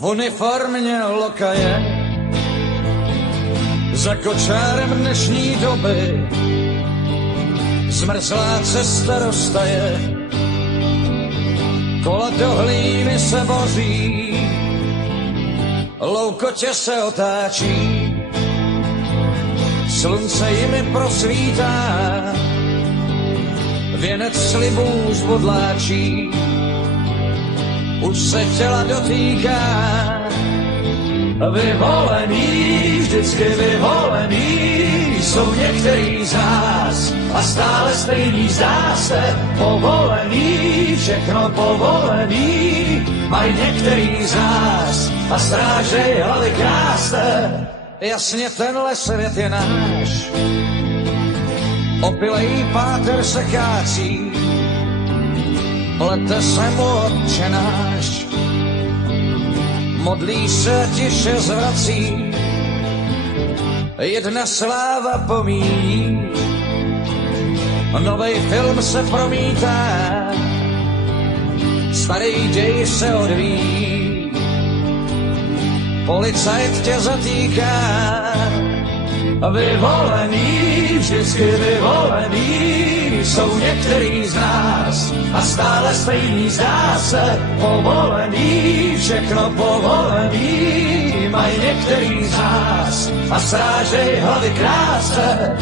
v uniformě lokaje, za kočárem dnešní doby, zmrzlá cesta roztaje, kola do hlíny se vozí, loukotě se otáčí, slunce jimi prosvítá, věnec slibů zbodláčí, už se těla dotýká. Vyvolený, vždycky vyvolený, jsou některý z nás a stále stejný zdá se. Povolený, všechno povolený, mají některý z nás a strážej hlavy krásné. Jasně, tenhle svět je náš, opilej páter se kácí, plete se mu Otče náš, modlí se, tiše zvrací, jedna sláva pomíjí, novej film se promítá, starý děj se odvíjí, policajt tě zatýká. Vyvolený, vždycky vyvolený, jsou některý z nás a stále stejný zdá se. Povolený, všechno povolený, mají některý z nás a strážej hlavy krásné.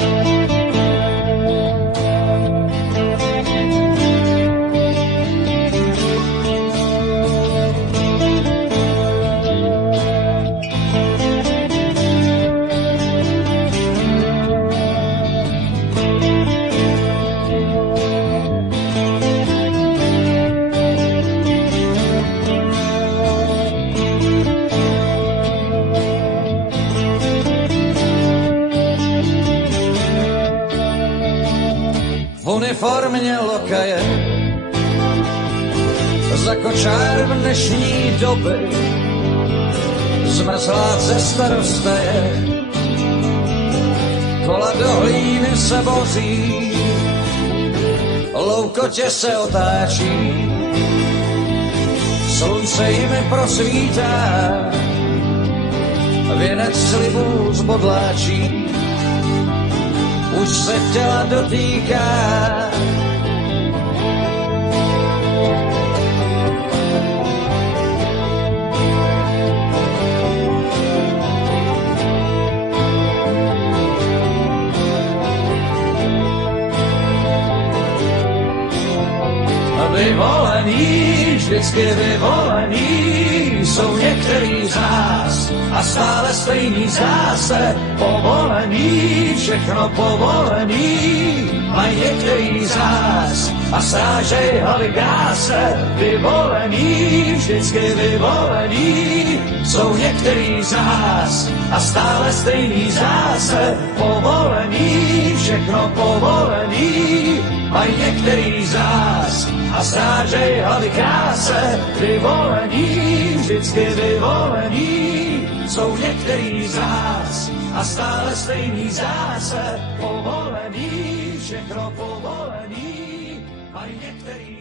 V uniformě lokaje, za kočár v dnešní doby, zmrzlá cesta roztaje, kola do hlíny se vozí, loukotě se otáčí, slunce jimi prosvítá, věnec slibů zbodláčí, už se těla dotýká. Vyvolený, vždycky vyvolený, jsou některý z nás a stále stejný zdá se. Povolený, všechno povolený, mají některý z nás a strážej hlavy kráse. Vyvolený, vždycky vyvolený, jsou některý z nás a stále stejný zdá se. Povolený, všechno povolený, mají některý z nás a strážej hlavy kráse. Vyvolený, vždycky vyvolený, jsou některý z nás a stále stejný zdá se. Povolený, všechno povolený, mají některý